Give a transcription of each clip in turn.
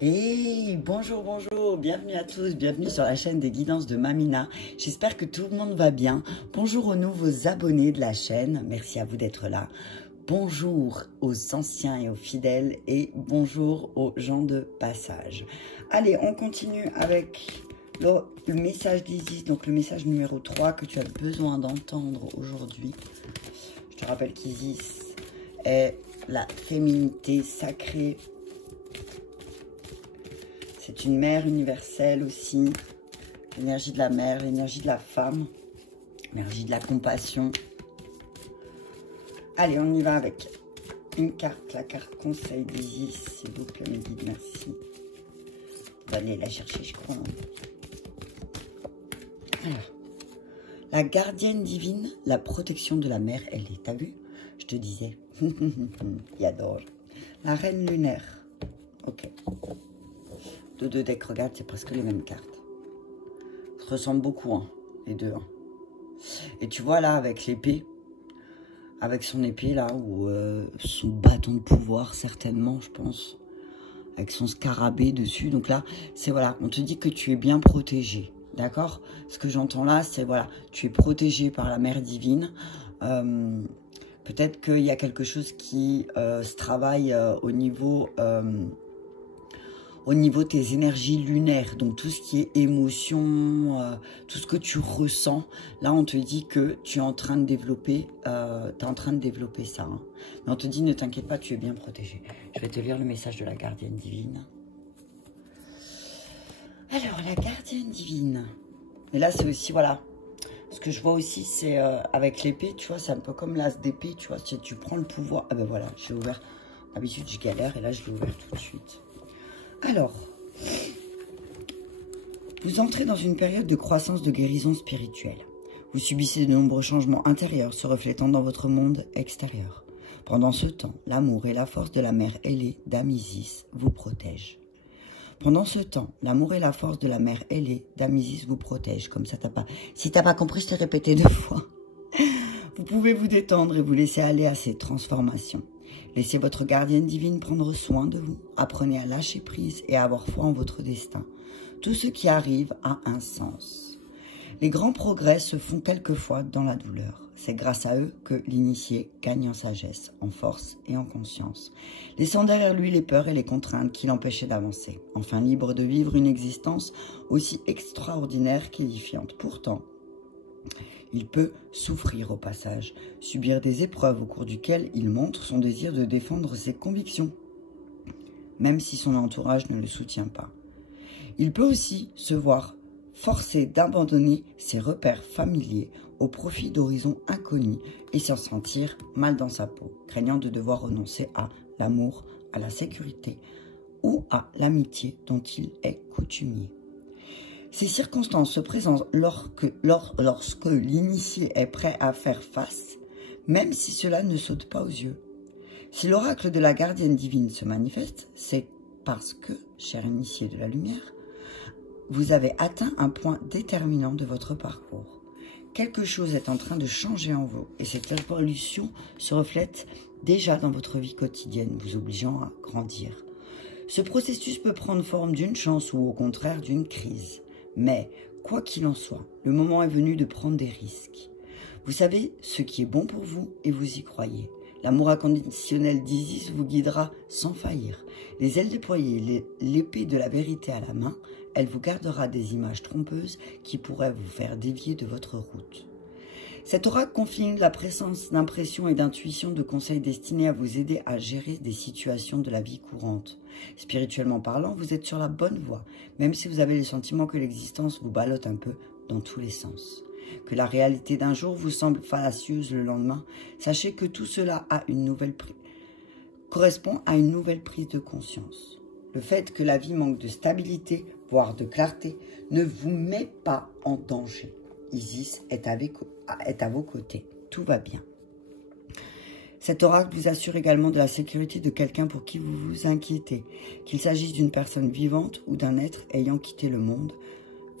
Hey, bonjour, bonjour, bienvenue à tous, bienvenue sur la chaîne des guidances de Mamina. J'espère que tout le monde va bien. Bonjour aux nouveaux abonnés de la chaîne, merci à vous d'être là. Bonjour aux anciens et aux fidèles et bonjour aux gens de passage. Allez, on continue avec le message d'Isis, donc le message numéro 3 que tu as besoin d'entendre aujourd'hui. Je te rappelle qu'Isis est la féminité sacrée. C'est une mère universelle aussi, l'énergie de la mère, l'énergie de la femme, l'énergie de la compassion. Allez, on y va avec une carte, la carte conseil d'Isis, s'il vous plaît, mes guides, merci. On va aller la chercher, je crois. Alors, la gardienne divine, la protection de la mère, elle est, t'as vu? Je te disais, il adore. La reine lunaire, ok. De deux decks, regarde, c'est presque les mêmes cartes. Ça ressemble beaucoup, hein, les deux. Hein. Et tu vois là, avec l'épée, avec son épée là, ou son bâton de pouvoir, certainement, je pense, avec son scarabée dessus. Donc là, c'est voilà, on te dit que tu es bien protégé, d'accord? Ce que j'entends là, c'est voilà, tu es protégé par la mère divine. Peut-être qu'il y a quelque chose qui se travaille au niveau de tes énergies lunaires, donc tout ce qui est émotion, tout ce que tu ressens, là on te dit que tu es en train de développer, ça. Hein. Mais on te dit ne t'inquiète pas, tu es bien protégé. Je vais te lire le message de la gardienne divine. Alors la gardienne divine, et là c'est aussi, voilà, ce que je vois aussi c'est avec l'épée, tu vois, c'est un peu comme l'as d'épée, tu vois, si tu prends le pouvoir, ah ben voilà, j'ai ouvert, d'habitude je galère et là je l'ai ouvert tout de suite. Alors, vous entrez dans une période de croissance de guérison spirituelle. Vous subissez de nombreux changements intérieurs se reflétant dans votre monde extérieur. Pendant ce temps, l'amour et la force de la mère ailée d'Âme Isis vous protègent. Pendant ce temps, l'amour et la force de la mère ailée d'Âme Isis vous protègent. Comme ça, si t'as pas compris, je t'ai répété 2 fois. Vous pouvez vous détendre et vous laisser aller à ces transformations. Laissez votre gardienne divine prendre soin de vous. Apprenez à lâcher prise et à avoir foi en votre destin. Tout ce qui arrive a un sens. Les grands progrès se font quelquefois dans la douleur. C'est grâce à eux que l'initié gagne en sagesse, en force et en conscience, laissant derrière lui les peurs et les contraintes qui l'empêchaient d'avancer. Enfin libre de vivre une existence aussi extraordinaire qu'édifiante. Pourtant, il peut souffrir au passage, subir des épreuves au cours duquel il montre son désir de défendre ses convictions, même si son entourage ne le soutient pas. Il peut aussi se voir forcé d'abandonner ses repères familiers au profit d'horizons inconnus et s'en sentir mal dans sa peau, craignant de devoir renoncer à l'amour, à la sécurité ou à l'amitié dont il est coutumier. Ces circonstances se présentent lorsque l'initié est prêt à faire face, même si cela ne saute pas aux yeux. Si l'oracle de la gardienne divine se manifeste, c'est parce que, cher initié de la lumière, vous avez atteint un point déterminant de votre parcours. Quelque chose est en train de changer en vous et cette évolution se reflète déjà dans votre vie quotidienne, vous obligeant à grandir. Ce processus peut prendre forme d'une chance ou au contraire d'une crise. Mais, quoi qu'il en soit, le moment est venu de prendre des risques. Vous savez ce qui est bon pour vous et vous y croyez. L'amour inconditionnel d'Isis vous guidera sans faillir. Les ailes déployées, l'épée de la vérité à la main, elle vous gardera des images trompeuses qui pourraient vous faire dévier de votre route. Cet oracle confine la présence d'impressions et d'intuitions de conseils destinés à vous aider à gérer des situations de la vie courante. Spirituellement parlant, vous êtes sur la bonne voie, même si vous avez le sentiment que l'existence vous ballotte un peu dans tous les sens. Que la réalité d'un jour vous semble fallacieuse le lendemain, sachez que tout cela correspond à une nouvelle prise de conscience. Le fait que la vie manque de stabilité, voire de clarté, ne vous met pas en danger. Isis est à vos côtés. Tout va bien. Cet oracle vous assure également de la sécurité de quelqu'un pour qui vous vous inquiétez, qu'il s'agisse d'une personne vivante ou d'un être ayant quitté le monde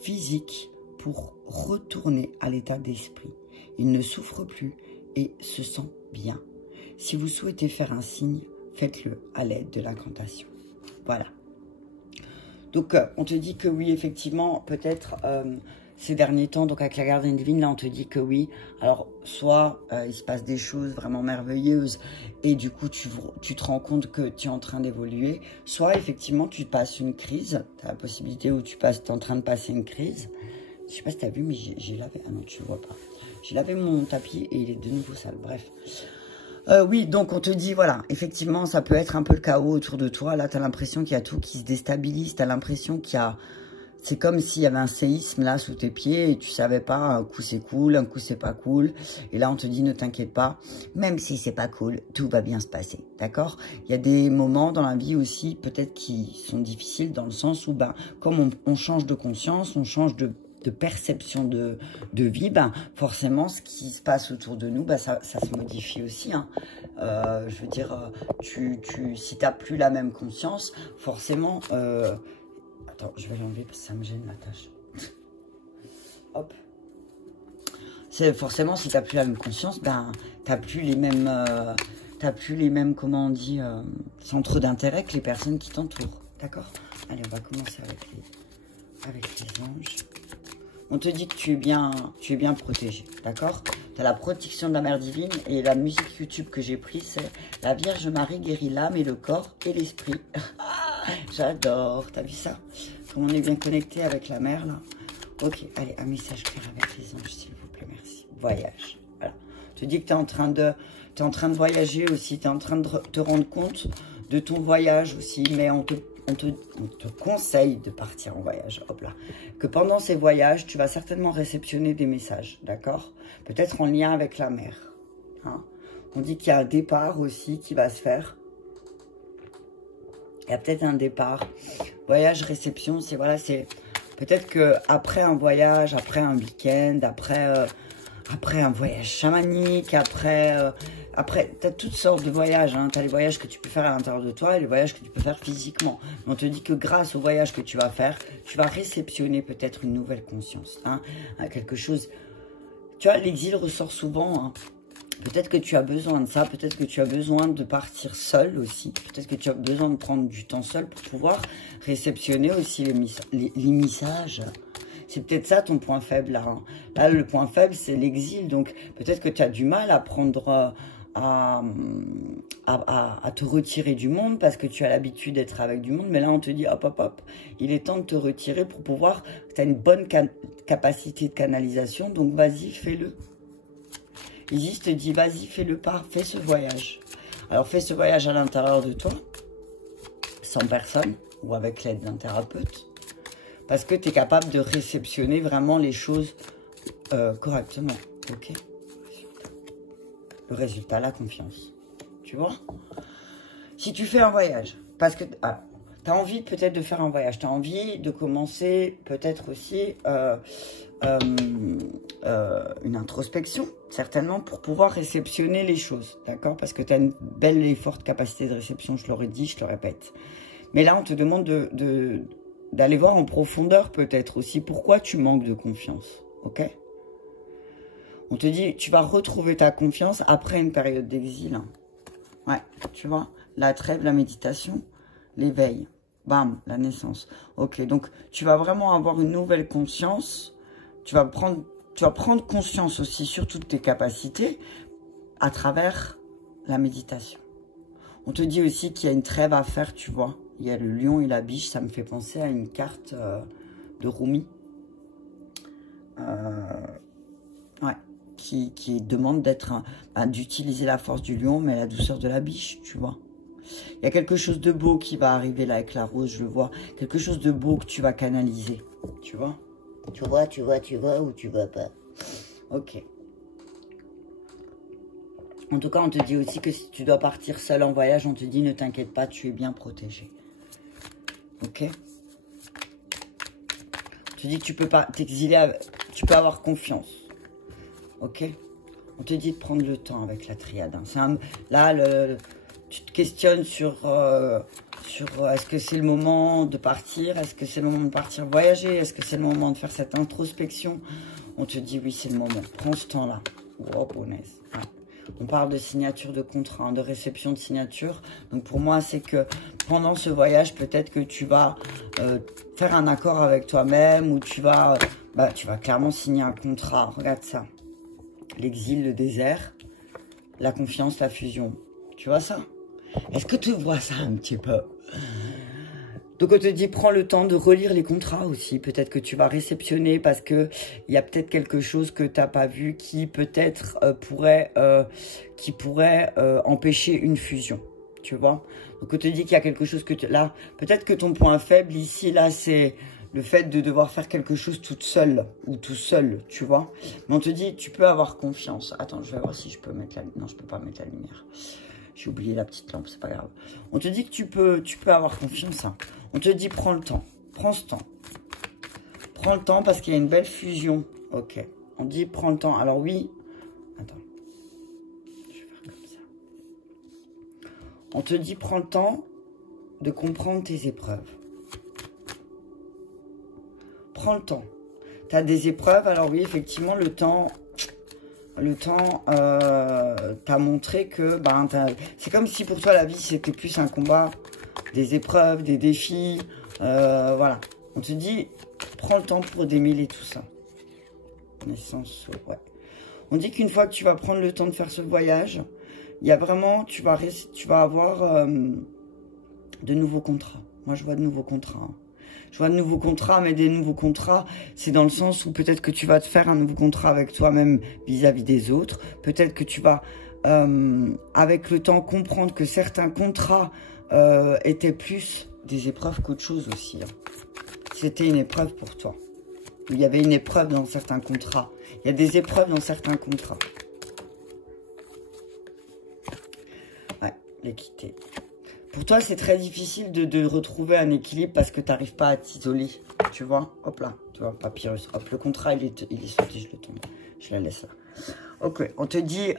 physique pour retourner à l'état d'esprit. Il ne souffre plus et se sent bien. Si vous souhaitez faire un signe, faites-le à l'aide de l'incantation. Voilà. Donc, on te dit que oui, effectivement, peut-être ces derniers temps, donc avec la gardienne divine, là, on te dit que oui. Alors, soit il se passe des choses vraiment merveilleuses et du coup, tu te rends compte que tu es en train d'évoluer. Soit, effectivement, tu passes une crise. Tu as la possibilité où tu es en train de passer une crise. Je sais pas si tu as vu, mais j'ai lavé... Ah non, tu le vois pas. J'ai lavé mon tapis et il est de nouveau sale. Bref. Oui, donc on te dit, voilà, effectivement, ça peut être un peu le chaos autour de toi. Là, tu as l'impression qu'il y a tout qui se déstabilise. Tu as l'impression qu'il y a... C'est comme s'il y avait un séisme là sous tes pieds et tu savais pas, un coup c'est cool, un coup c'est pas cool. Et là, on te dit, ne t'inquiète pas, même si c'est pas cool, tout va bien se passer, d'accord? Il y a des moments dans la vie aussi, peut-être qui sont difficiles dans le sens où, ben, comme on change de conscience, on change de perception de vie, ben, forcément, ce qui se passe autour de nous, ben, ça se modifie aussi. Hein. Je veux dire, si tu n'as plus la même conscience, forcément... Attends, je vais l'enlever parce que ça me gêne la tâche. Hop. Forcément, si tu n'as plus la même conscience, ben, tu n'as plus les mêmes, comment on dit, centres d'intérêt que les personnes qui t'entourent. D'accord? Allez, on va commencer avec les anges. On te dit que tu es bien protégé, d'accord? Tu as la protection de la Mère Divine et la musique YouTube que j'ai prise, c'est la Vierge Marie guérit l'âme et le corps et l'esprit. J'adore, t'as vu ça? Comme on est bien connecté avec la Mère, là. Ok, allez, un message clair avec les anges, s'il vous plaît, merci. Voyage, voilà. On te dit que tu es en train de voyager aussi, tu es en train de te rendre compte de ton voyage aussi, mais on te conseille de partir en voyage, hop là. Que pendant ces voyages, tu vas certainement réceptionner des messages, d'accord? Peut-être en lien avec la mer. Hein? On dit qu'il y a un départ aussi qui va se faire. Il y a peut-être un départ. Voyage, réception, c'est voilà, c'est peut-être que après un voyage, après un week-end, après un voyage chamanique, après, tu as toutes sortes de voyages. Hein. Tu as les voyages que tu peux faire à l'intérieur de toi et les voyages que tu peux faire physiquement. Mais on te dit que grâce au voyage que tu vas faire, tu vas réceptionner peut-être une nouvelle conscience. Hein. Quelque chose... Tu vois, l'exil ressort souvent. Hein. Peut-être que tu as besoin de ça. Peut-être que tu as besoin de partir seul aussi. Peut-être que tu as besoin de prendre du temps seul pour pouvoir réceptionner aussi les messages. C'est peut-être ça ton point faible là. Hein. Là, le point faible, c'est l'exil. Donc, peut-être que tu as du mal à prendre, à te retirer du monde parce que tu as l'habitude d'être avec du monde. Mais là, on te dit, hop, hop, hop, il est temps de te retirer pour pouvoir... Tu as une bonne capacité de canalisation. Donc, vas-y, fais-le. Isis te dit, vas-y, fais-le pas. Fais ce voyage. Alors, fais ce voyage à l'intérieur de toi, sans personne ou avec l'aide d'un thérapeute. Parce que tu es capable de réceptionner vraiment les choses correctement. Ok? Le résultat, la confiance. Tu vois? Si tu fais un voyage, parce que tu as envie peut-être de faire un voyage, tu as envie de commencer peut-être aussi une introspection, certainement, pour pouvoir réceptionner les choses. D'accord? Parce que tu as une belle et forte capacité de réception, je l'aurais dit, je le répète. Mais là, on te demande d'aller voir en profondeur peut-être aussi pourquoi tu manques de confiance, ok? On te dit, tu vas retrouver ta confiance après une période d'exil. Hein. Ouais, tu vois, la trêve, la méditation, l'éveil, bam, la naissance. Ok, donc tu vas vraiment avoir une nouvelle conscience, tu vas prendre conscience aussi sur toutes tes capacités à travers la méditation. On te dit aussi qu'il y a une trêve à faire, tu vois. Il y a le lion et la biche, ça me fait penser à une carte de Rumi. Ouais, qui demande d'utiliser la force du lion, mais la douceur de la biche, tu vois. Il y a quelque chose de beau qui va arriver là avec la rose, je le vois. Quelque chose de beau que tu vas canaliser, tu vois. Tu vois ou tu vois pas. Ok. En tout cas, on te dit aussi que si tu dois partir seul en voyage, on te dit ne t'inquiète pas, tu es bien protégé. Ok. On te dit que tu peux pas t'exiler, tu peux avoir confiance. Ok. On te dit de prendre le temps avec la triade. Hein. Là, tu te questionnes sur est-ce que c'est le moment de partir, est-ce que c'est le moment de partir voyager, est-ce que c'est le moment de faire cette introspection. On te dit oui, c'est le moment. Prends ce temps-là. Oh, punaise. Ouais. On parle de signature de contrat, de réception de signature. Donc pour moi, c'est que pendant ce voyage, peut-être que tu vas faire un accord avec toi-même ou tu vas clairement signer un contrat. Regarde ça. L'exil, le désert, la confiance, la fusion. Tu vois ça? Est-ce que tu vois ça un petit peu? Donc on te dit, prends le temps de relire les contrats aussi. Peut-être que tu vas réceptionner parce que il y a peut-être quelque chose que tu n'as pas vu qui peut-être pourrait empêcher une fusion. Tu vois? Donc on te dit qu'il y a quelque chose que là, peut-être que ton point faible ici, là, c'est le fait de devoir faire quelque chose toute seule ou tout seul, tu vois? Mais on te dit, tu peux avoir confiance. Attends, je vais voir si je peux mettre la lumière. Non, je peux pas mettre la lumière. J'ai oublié la petite lampe, c'est pas grave. On te dit que tu peux avoir confiance. Hein. On te dit, prends le temps. Prends ce temps. Prends le temps parce qu'il y a une belle fusion. Ok. On dit, prends le temps. Alors oui. Attends. Je vais faire comme ça. On te dit, prends le temps de comprendre tes épreuves. Prends le temps. Tu as des épreuves. Alors oui, effectivement, le temps t'a montré que c'est comme si pour toi la vie c'était plus un combat, des épreuves, des défis, voilà. On te dit, prends le temps pour démêler tout ça. Naissance, ouais. On dit qu'une fois que tu vas prendre le temps de faire ce voyage, il y a vraiment, tu vas avoir de nouveaux contrats. Moi je vois de nouveaux contrats. Hein. Je vois de nouveaux contrats, mais des nouveaux contrats, c'est dans le sens où peut-être que tu vas te faire un nouveau contrat avec toi-même vis-à-vis des autres. Peut-être que tu vas, avec le temps, comprendre que certains contrats étaient plus des épreuves qu'autre chose aussi. Hein. C'était une épreuve pour toi. Il y avait une épreuve dans certains contrats. Il y a des épreuves dans certains contrats. Ouais, l'équité. Pour toi, c'est très difficile de retrouver un équilibre parce que tu n'arrives pas à t'isoler. Tu vois? Hop là. Tu vois, papyrus. Hop, le contrat, il est sauté, je le tombe. Je la laisse là. Ok, on te dit,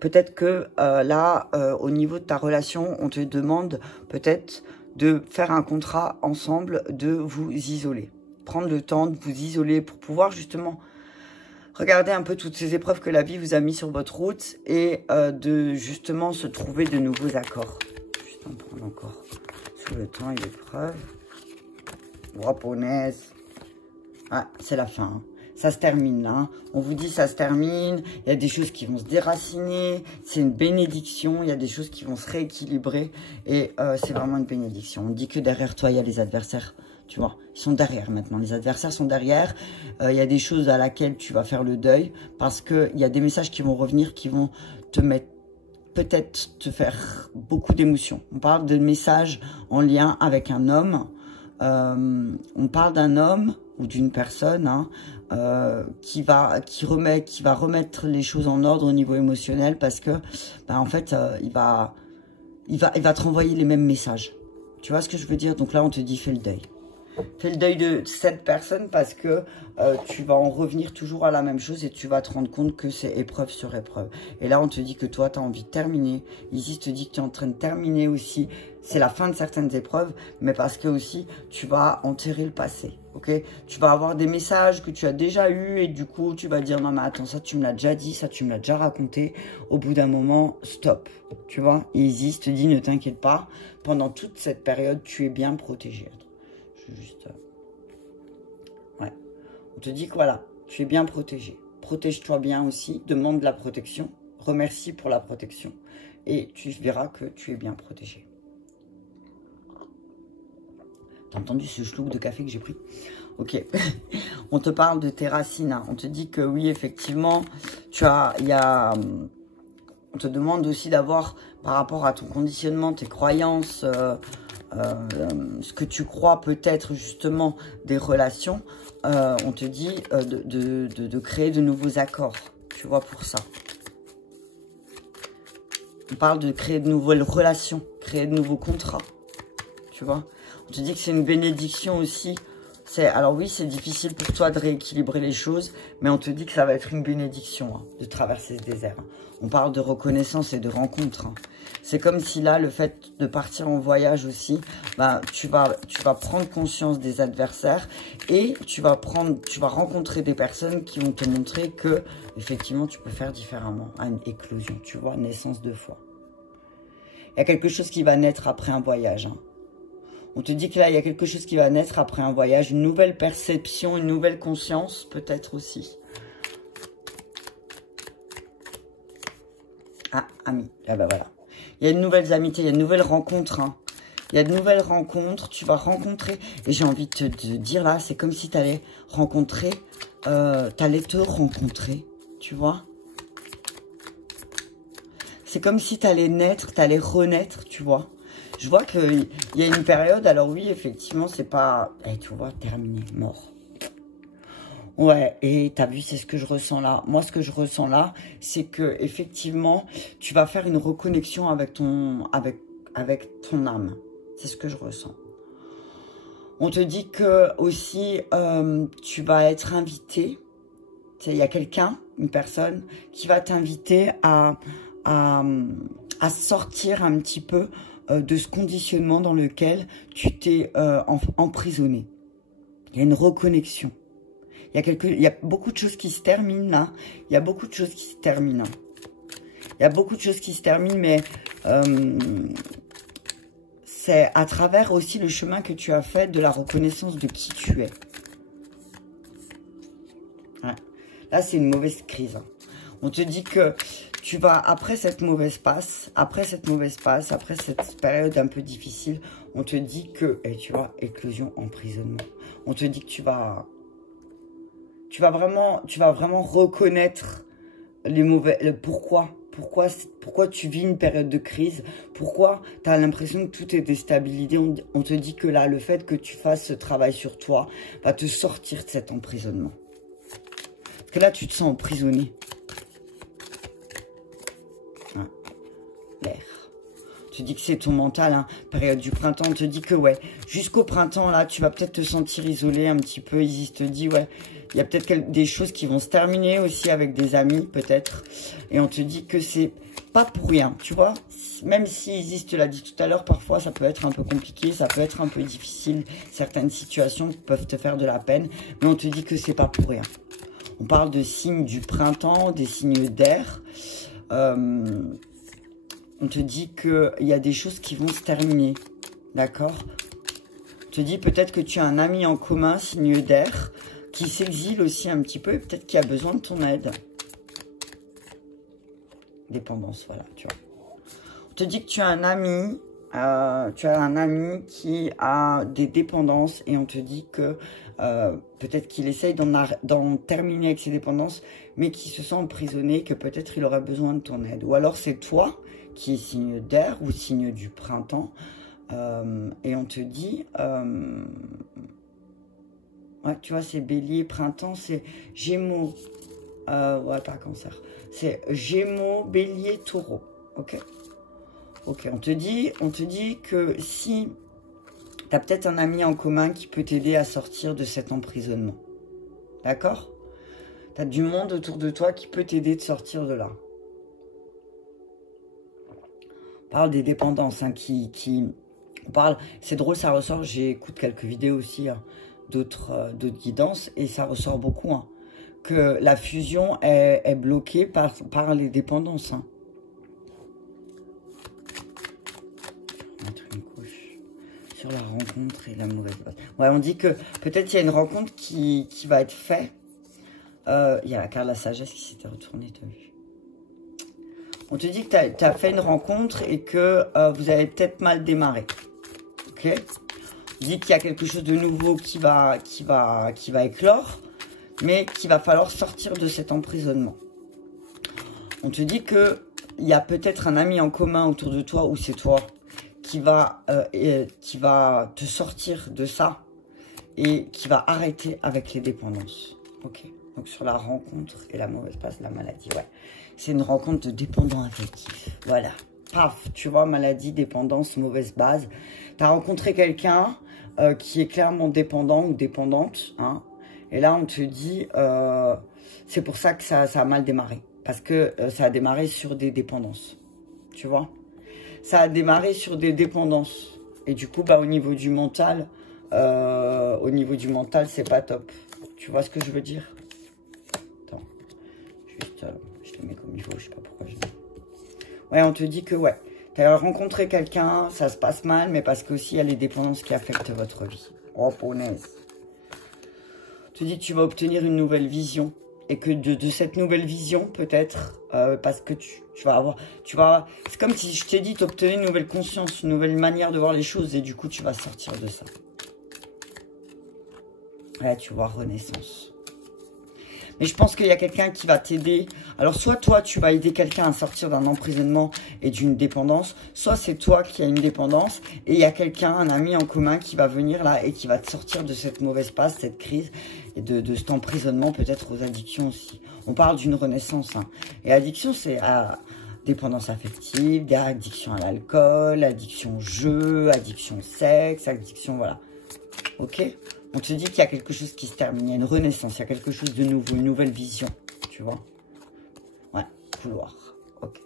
peut-être que là, au niveau de ta relation, on te demande peut-être de faire un contrat ensemble, de vous isoler. Prendre le temps de vous isoler pour pouvoir justement regarder un peu toutes ces épreuves que la vie vous a mis sur votre route et de justement se trouver de nouveaux accords. On prend encore sous le temps et l'épreuve. Waponaise. Ah, c'est la fin. Hein. Ça se termine là. Hein. On vous dit ça se termine. Il y a des choses qui vont se déraciner. C'est une bénédiction. Il y a des choses qui vont se rééquilibrer. Et c'est vraiment une bénédiction. On dit que derrière toi, il y a les adversaires. Tu vois, ils sont derrière maintenant. Les adversaires sont derrière. Il y a des choses à laquelle tu vas faire le deuil. Parce qu'il y a des messages qui vont revenir, qui vont te mettre peut-être te faire beaucoup d'émotions. On parle de messages en lien avec un homme. On parle d'un homme ou d'une personne hein, qui va remettre les choses en ordre au niveau émotionnel parce que, en fait, il va te renvoyer les mêmes messages. Tu vois ce que je veux dire? Donc là, on te dit, fais le deuil. Fais le deuil de cette personne parce que tu vas en revenir toujours à la même chose et tu vas te rendre compte que c'est épreuve sur épreuve. Et là, on te dit que toi, tu as envie de terminer. Ici, te dit que tu es en train de terminer aussi. C'est la fin de certaines épreuves, mais parce que aussi, tu vas enterrer le passé. Ok? Tu vas avoir des messages que tu as déjà eus et du coup, tu vas dire, non mais attends, ça tu me l'as déjà dit, ça tu me l'as déjà raconté. Au bout d'un moment, stop. Tu vois? Et Isis te dit, ne t'inquiète pas. Pendant toute cette période, tu es bien protégé. Juste, ouais. On te dit que voilà, tu es bien protégé. Protège-toi bien aussi, demande de la protection, remercie pour la protection et tu verras que tu es bien protégé. T'as entendu ce schluck de café que j'ai pris? Ok. On te parle de tes racines. Hein. On te dit que oui, effectivement, on te demande aussi d'avoir, par rapport à ton conditionnement, tes croyances, ce que tu crois peut-être justement des relations, on te dit de créer de nouveaux accords, tu vois, pour ça. On parle de créer de nouvelles relations, créer de nouveaux contrats, tu vois. On te dit que c'est une bénédiction aussi Alors oui, c'est difficile pour toi de rééquilibrer les choses, mais on te dit que ça va être une bénédiction hein, de traverser ce désert. Hein. On parle de reconnaissance et de rencontre. Hein. C'est comme si là, le fait de partir en voyage aussi, bah, tu vas prendre conscience des adversaires et tu vas rencontrer des personnes qui vont te montrer que effectivement tu peux faire différemment. Une éclosion, tu vois, naissance de foi. Il y a quelque chose qui va naître après un voyage. Hein. On te dit que là, il y a quelque chose qui va naître après un voyage, une nouvelle perception, une nouvelle conscience, peut-être aussi. Ah, amis, là bah voilà. Il y a de nouvelles amitiés, il y a de nouvelles rencontres. Hein. Il y a de nouvelles rencontres, tu vas rencontrer. Et j'ai envie de te dire là, c'est comme si tu allais rencontrer, te rencontrer, tu vois. C'est comme si tu allais naître, tu allais renaître, tu vois. Je vois qu'il y a une période, alors oui, effectivement, c'est pas, tu vois, terminé, mort. Ouais, et t'as vu, c'est ce que je ressens là. Moi, ce que je ressens là, c'est que effectivement, tu vas faire une reconnexion avec ton âme. C'est ce que je ressens. On te dit que aussi, tu vas être invité. Il y a quelqu'un, une personne, qui va t'inviter à sortir un petit peu de ce conditionnement dans lequel tu t'es emprisonné. Il y a une reconnexion. Il y a beaucoup de choses qui se terminent là. Il y a beaucoup de choses qui se terminent. Il y a beaucoup de choses qui se terminent, mais c'est à travers aussi le chemin que tu as fait de la reconnaissance de qui tu es. Ouais. Là, c'est une mauvaise crise. Hein. On te dit que tu vas, après cette mauvaise passe, après cette période un peu difficile, on te dit que, tu vois, éclosion, emprisonnement. On te dit que tu vas vraiment reconnaître les mauvais, pourquoi tu vis une période de crise, pourquoi tu as l'impression que tout est déstabilisé. On te dit que là, le fait que tu fasses ce travail sur toi va te sortir de cet emprisonnement. Parce que là, tu te sens emprisonné. L'air. Tu dis que c'est ton mental, hein. Période du printemps, on te dit que ouais, jusqu'au printemps, là, tu vas peut-être te sentir isolé un petit peu. Isis te dit, ouais, il y a peut-être des choses qui vont se terminer aussi avec des amis, peut-être. Et on te dit que c'est pas pour rien, tu vois. Même si Isis te l'a dit tout à l'heure, parfois, ça peut être un peu compliqué, ça peut être un peu difficile. Certaines situations peuvent te faire de la peine, mais on te dit que c'est pas pour rien. On parle de signes du printemps, des signes d'air. On te dit qu'il y a des choses qui vont se terminer, d'accord? On te dit peut-être que tu as un ami en commun, signe d'air, qui s'exile aussi un petit peu et peut-être qu'il a besoin de ton aide. Dépendance, voilà, tu vois. On te dit que tu as un ami, qui a des dépendances et on te dit que peut-être qu'il essaye d'en terminer avec ses dépendances, mais qu'il se sent emprisonné, que peut-être il aurait besoin de ton aide. Ou alors c'est toi qui est signe d'air ou signe du printemps. Et on te dit, ouais, tu vois, c'est bélier, printemps, c'est gémeaux, ouais, pas cancer, c'est gémeaux, bélier, taureau, ok? Ok, on te dit que si tu as peut-être un ami en commun qui peut t'aider à sortir de cet emprisonnement, d'accord? Tu as du monde autour de toi qui peut t'aider de sortir de là. On parle des dépendances, hein, on parle, c'est drôle, ça ressort, j'écoute quelques vidéos aussi, hein, d'autres guidances, et ça ressort beaucoup, hein, que la fusion est bloquée par les dépendances. Hein. Mettre une couche sur la rencontre et la mauvaise base. Ouais, on dit que peut-être il y a une rencontre qui va être faite. Il y a la carte de la sagesse qui s'était retournée, tu as vu. On te dit que tu as fait une rencontre et que vous avez peut-être mal démarré. Ok? On dit qu'il y a quelque chose de nouveau qui va éclore, mais qu'il va falloir sortir de cet emprisonnement. On te dit qu'il y a peut-être un ami en commun autour de toi, ou c'est toi, qui va te sortir de ça et qui va arrêter avec les dépendances. Ok? Donc sur la rencontre et la mauvaise passe, la maladie, ouais. C'est une rencontre de dépendant affectif. Voilà. Paf, tu vois, maladie, dépendance, mauvaise base. Tu as rencontré quelqu'un, qui est clairement dépendant ou dépendante. Hein. Et là, on te dit, c'est pour ça que ça a mal démarré. Parce que ça a démarré sur des dépendances. Tu vois? Ça a démarré sur des dépendances. Et du coup, bah, au niveau du mental, c'est pas top. Tu vois ce que je veux dire? Attends. Juste, je te mets comme il faut, je sais pas pourquoi je mets. Ouais, on te dit que, ouais, tu as rencontré quelqu'un, ça se passe mal, mais parce qu'aussi, il y a les dépendances qui affectent votre vie. Oh, punaise. On te dit que tu vas obtenir une nouvelle vision. Et que de cette nouvelle vision, peut-être, parce que tu vas c'est comme si je t'ai dit, tu obtenais une nouvelle conscience, une nouvelle manière de voir les choses, et du coup, tu vas sortir de ça. Là, tu vois, renaissance. Mais je pense qu'il y a quelqu'un qui va t'aider. Alors, soit toi, tu vas aider quelqu'un à sortir d'un emprisonnement et d'une dépendance, soit c'est toi qui as une dépendance, et il y a quelqu'un, un ami en commun qui va venir là et qui va te sortir de cette mauvaise passe, cette crise, et de cet emprisonnement, peut-être aux addictions aussi. On parle d'une renaissance. Hein. Et addiction, c'est dépendance affective, addiction à l'alcool, addiction au jeu, addiction au sexe, addiction, voilà. Ok ? On te dit qu'il y a quelque chose qui se termine, il y a une renaissance, il y a quelque chose de nouveau, une nouvelle vision, tu vois. Ouais, couloir, ok.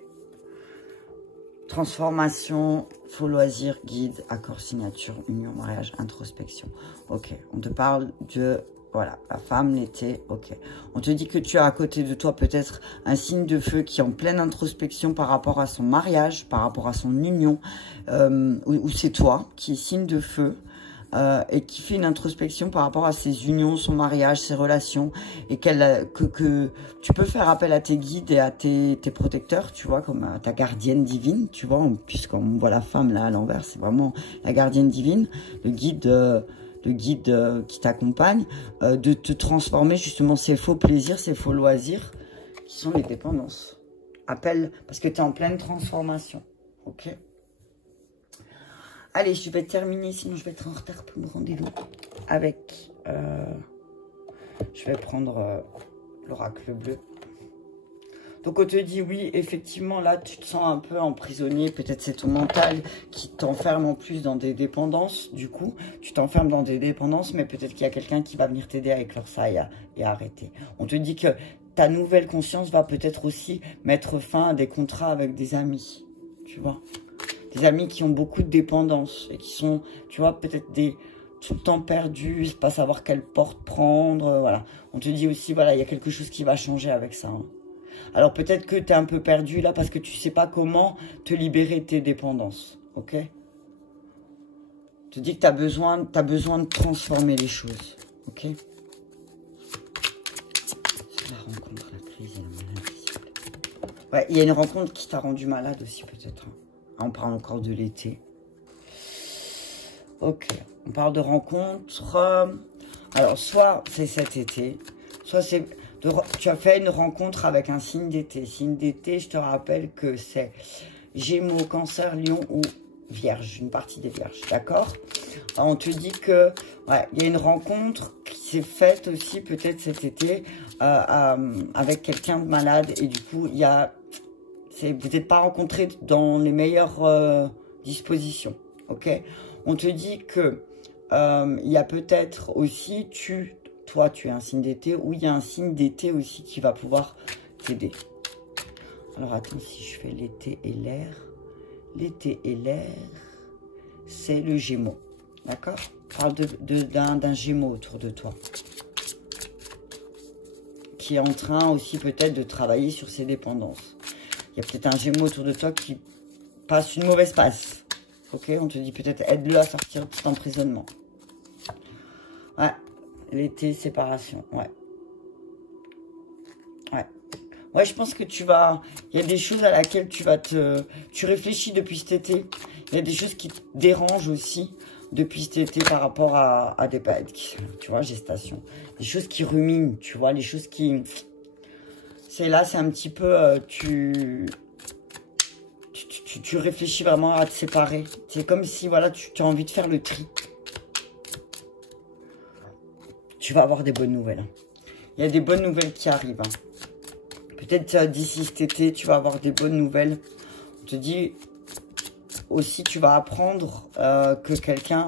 Transformation, faux loisir, guide, accord, signature, union, mariage, introspection. Ok, on te parle de, voilà, la femme, l'été, ok. On te dit que tu as à côté de toi peut-être un signe de feu qui est en pleine introspection par rapport à son mariage, par rapport à son union, ou c'est toi qui est signe de feu. Et qui fait une introspection par rapport à ses unions, son mariage, ses relations, et que tu peux faire appel à tes guides et à tes protecteurs, tu vois, comme à ta gardienne divine, tu vois, puisqu'on voit la femme là à l'envers, c'est vraiment la gardienne divine, le guide qui t'accompagne, de te transformer justement ces faux plaisirs, ces faux loisirs, qui sont les dépendances. Appelle, parce que tu es en pleine transformation, ok ? Allez, je vais terminer, sinon je vais être en retard pour mon rendez-vous. Avec, je vais prendre l'oracle bleu. Donc on te dit, oui, effectivement, là, tu te sens un peu emprisonné. Peut-être c'est ton mental qui t'enferme en plus dans des dépendances. Du coup, tu t'enfermes dans des dépendances, mais peut-être qu'il y a quelqu'un qui va venir t'aider à éclore ça et arrêter. On te dit que ta nouvelle conscience va peut-être aussi mettre fin à des contrats avec des amis. Tu vois ? Des amis qui ont beaucoup de dépendance et qui sont, tu vois, peut-être tout le temps perdus, pas savoir quelle porte prendre, voilà. On te dit aussi, voilà, il y a quelque chose qui va changer avec ça. Hein. Alors peut-être que tu es un peu perdu là parce que tu sais pas comment te libérer de tes dépendances, ok? On te dit que tu as besoin de transformer les choses, ok? C'est la rencontre, la crise et la maladie. Ouais, il y a une rencontre qui t'a rendu malade aussi peut-être, hein. On parle encore de l'été. Ok, on parle de rencontre. Alors, soit c'est cet été, soit c'est... Tu as fait une rencontre avec un signe d'été. Signe d'été, je te rappelle que c'est Gémeaux, Cancer, Lion ou Vierge. Une partie des Vierges, d'accord? On te dit que ouais, il y a une rencontre qui s'est faite aussi peut-être cet été avec quelqu'un de malade. Et du coup, il y a... Vous n'êtes pas rencontrés dans les meilleures dispositions, ok? On te dit que il y a peut-être aussi, toi, tu es un signe d'été, ou il y a un signe d'été aussi qui va pouvoir t'aider. Alors, attends, si je fais l'été et l'air. L'été et l'air, c'est le Gémeaux, d'accord? Parle d'un Gémeaux autour de toi. Qui est en train aussi peut-être de travailler sur ses dépendances. Il y a peut-être un Gémeaux autour de toi qui passe une mauvaise passe. Ok, on te dit peut-être aide-le à sortir de cet emprisonnement. Ouais, l'été, séparation, ouais. Ouais. Ouais, je pense que tu vas... Il y a des choses à laquelle tu réfléchis depuis cet été. Il y a des choses qui te dérangent aussi depuis cet été par rapport à des... Tu vois, gestation. Des choses qui ruminent, tu vois, les choses qui... C'est là, c'est un petit peu, tu réfléchis vraiment à te séparer. C'est comme si, voilà, tu as envie de faire le tri. Tu vas avoir des bonnes nouvelles. Il y a des bonnes nouvelles qui arrivent. Hein. Peut-être d'ici cet été, tu vas avoir des bonnes nouvelles. On te dit aussi, tu vas apprendre que quelqu'un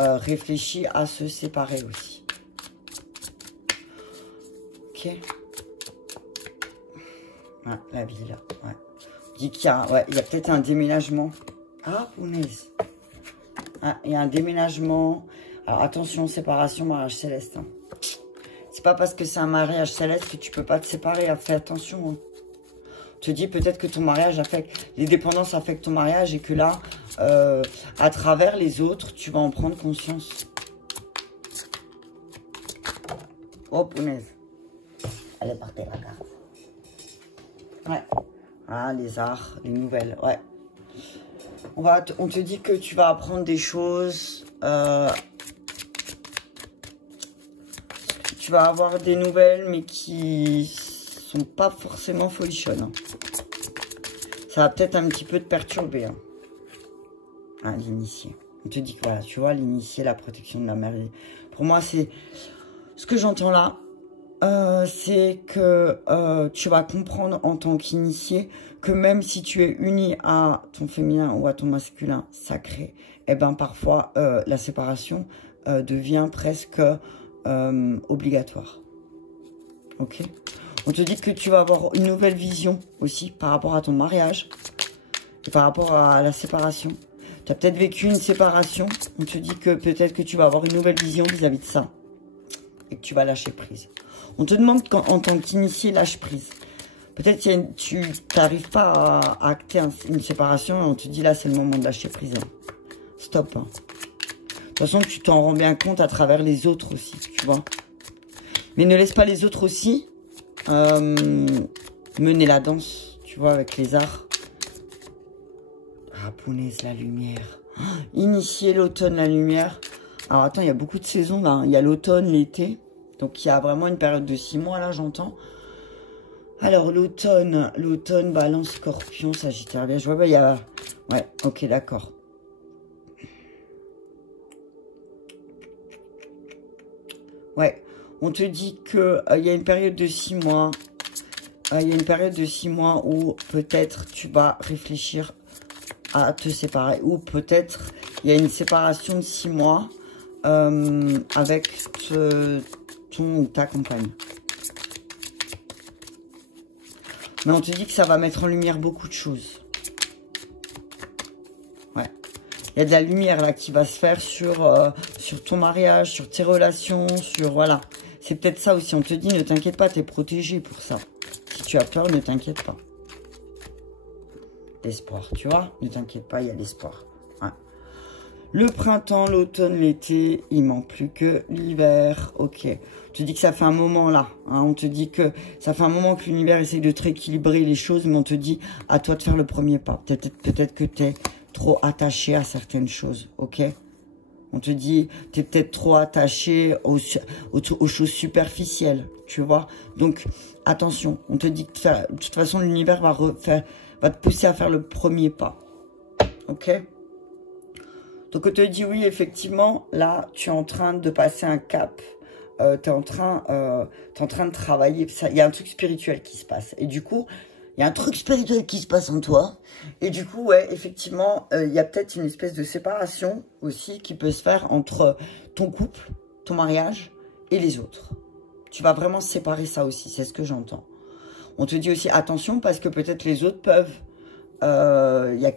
réfléchit à se séparer aussi. Ok. Ouais, la vie là, ouais. Dit qu'il y a, ouais, il y a peut-être un déménagement. Ah, punaise. Ah, il y a un déménagement. Alors attention, séparation, mariage céleste. Hein. C'est pas parce que c'est un mariage céleste que tu peux pas te séparer. Hein. Fais attention. Hein. On te dit peut-être que ton mariage affecte, les dépendances affectent ton mariage et que là, à travers les autres, tu vas en prendre conscience. Oh, punaise. Elle est partie, la carte. Ouais. Ah, les arts, les nouvelles, ouais. On te dit que tu vas apprendre des choses. Tu vas avoir des nouvelles, mais qui sont pas forcément folichonnes. Hein. Ça va peut-être un petit peu te perturber. Hein. Ah, l'initié. On te dit que voilà, tu vois, l'initié, la protection de la mère. Pour moi, c'est ce que j'entends là. C'est que tu vas comprendre en tant qu'initié que même si tu es uni à ton féminin ou à ton masculin sacré, eh ben parfois la séparation devient presque obligatoire. Ok. On te dit que tu vas avoir une nouvelle vision aussi par rapport à ton mariage et par rapport à la séparation. Tu as peut-être vécu une séparation. On te dit que peut-être que tu vas avoir une nouvelle vision vis-à-vis de ça et que tu vas lâcher prise. On te demande en tant qu'initié, lâche prise. Peut-être que tu n'arrives pas à acter une séparation et on te dit là, c'est le moment de lâcher prise. Hein. Stop. Hein. De toute façon, tu t'en rends bien compte à travers les autres aussi, tu vois. Mais ne laisse pas les autres aussi mener la danse, tu vois, avec les arts. Ah, punaise, la lumière. Oh, initier l'automne, la lumière. Alors, attends, il y a beaucoup de saisons, là. Il y a l'automne, l'été. Donc, il y a vraiment une période de 6 mois, là, j'entends. Alors, l'automne, balance, scorpion, sagittaire, je vois, bah, il y a... Ouais, ok, d'accord. Ouais, on te dit que il y a une période de 6 mois. Il y a une période de 6 mois où peut-être tu vas réfléchir à te séparer. Ou peut-être il y a une séparation de 6 mois avec ton ou ta compagne. Mais on te dit que ça va mettre en lumière beaucoup de choses. Ouais. Il y a de la lumière là qui va se faire sur ton mariage, sur tes relations, sur... Voilà. C'est peut-être ça aussi. On te dit, ne t'inquiète pas, tu es protégé pour ça. Si tu as peur, ne t'inquiète pas. L'espoir, tu vois. Ne t'inquiète pas, il y a l'espoir. Ouais. Le printemps, l'automne, l'été, il manque plus que l'hiver. Ok. On te dit que ça fait un moment là. Hein. On te dit que ça fait un moment que l'univers essaie de te rééquilibrer les choses. Mais on te dit, à toi de faire le premier pas. Peut-être que tu es trop attaché à certaines choses. Ok. On te dit, tu es peut-être trop attaché aux choses superficielles, tu vois. Donc, attention, on te dit que de toute façon, l'univers va te pousser à faire le premier pas. Ok. Donc, on te dit, oui, effectivement, là, tu es en train de passer un cap. Tu es en train de travailler. Il y a un truc spirituel qui se passe. Et du coup, il y a un truc spirituel qui se passe en toi. Et du coup, ouais, effectivement, il y a peut-être une espèce de séparation aussi qui peut se faire entre ton couple, ton mariage et les autres. Tu vas vraiment séparer ça aussi, c'est ce que j'entends. On te dit aussi attention parce que peut-être les autres peuvent... Il y a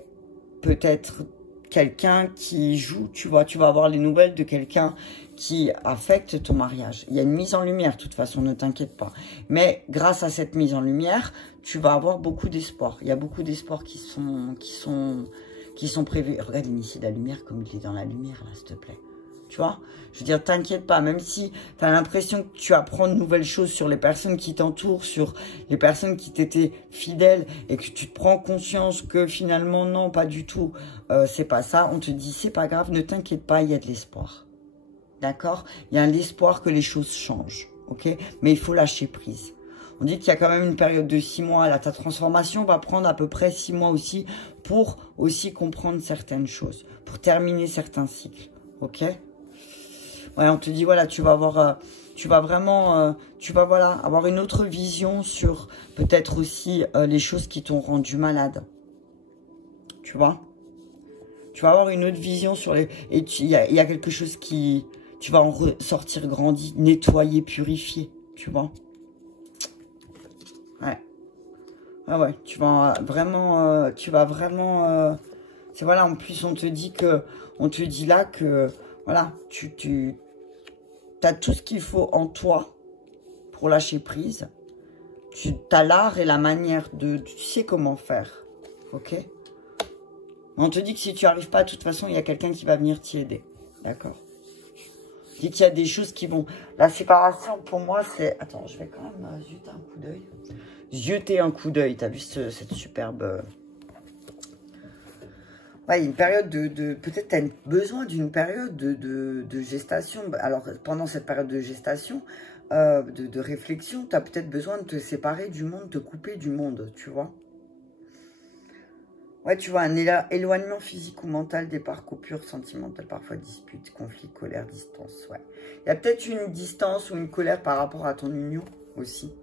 peut-être quelqu'un qui joue, tu vois. Tu vas avoir les nouvelles de quelqu'un qui affecte ton mariage. Il y a une mise en lumière, de toute façon, ne t'inquiète pas. Mais grâce à cette mise en lumière, tu vas avoir beaucoup d'espoir. Il y a beaucoup d'espoirs qui sont prévus. Regarde l'initié de la lumière comme il est dans la lumière, là, s'il te plaît. Tu vois? Je veux dire, t'inquiète pas, même si tu as l'impression que tu apprends de nouvelles choses sur les personnes qui t'entourent, sur les personnes qui t'étaient fidèles et que tu te prends conscience que finalement, non, pas du tout, c'est pas ça. On te dit, c'est pas grave, ne t'inquiète pas, il y a de l'espoir. D'accord? Il y a l'espoir que les choses changent. Ok? Mais il faut lâcher prise. On dit qu'il y a quand même une période de 6 mois. Là, ta transformation va prendre à peu près 6 mois aussi pour aussi comprendre certaines choses, pour terminer certains cycles. Ok? Ouais, on te dit, voilà, tu vas avoir, tu vas vraiment, voilà, avoir une autre vision sur peut-être aussi les choses qui t'ont rendu malade. Tu vois? Tu vas avoir une autre vision sur les... Et il y a quelque chose qui... Tu vas en ressortir grandi, nettoyé, purifié, tu vois. Ouais. Ah ouais, tu vas vraiment... c'est voilà, en plus, on te dit là que... Voilà, tu as tout ce qu'il faut en toi pour lâcher prise. Tu as l'art et la manière de... Tu sais comment faire, ok? On te dit que si tu n'y arrives pas, de toute façon, il y a quelqu'un qui va venir t'y aider. D'accord? Dit qu'il y a des choses qui vont... La séparation, pour moi, c'est... Attends, je vais quand même jeter un coup d'œil. Jeter un coup d'œil. T'as vu cette superbe... Ouais, une période de peut-être tu as besoin d'une période de gestation. Alors, pendant cette période de gestation, de réflexion, tu as peut-être besoin de te séparer du monde, te couper du monde, tu vois. Ouais, tu vois, un éloignement physique ou mental, départ, coupure sentimentale, parfois dispute, conflit, colère, distance, ouais. Il y a peut-être une distance ou une colère par rapport à ton union aussi.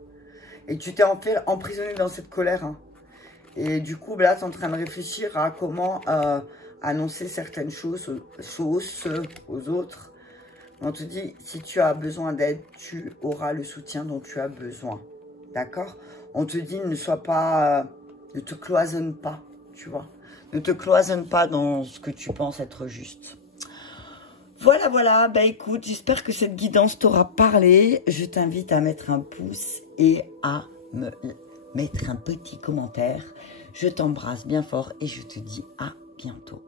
Et tu t'es en fait emprisonné dans cette colère, hein. Et du coup, là, tu es en train de réfléchir à comment annoncer certaines choses aux autres. On te dit, si tu as besoin d'aide, tu auras le soutien dont tu as besoin. D'accord? On te dit, ne te cloisonne pas. Tu vois, ne te cloisonne pas dans ce que tu penses être juste. Voilà, voilà. Bah écoute, j'espère que cette guidance t'aura parlé. Je t'invite à mettre un pouce et à me mettre un petit commentaire. Je t'embrasse bien fort et je te dis à bientôt.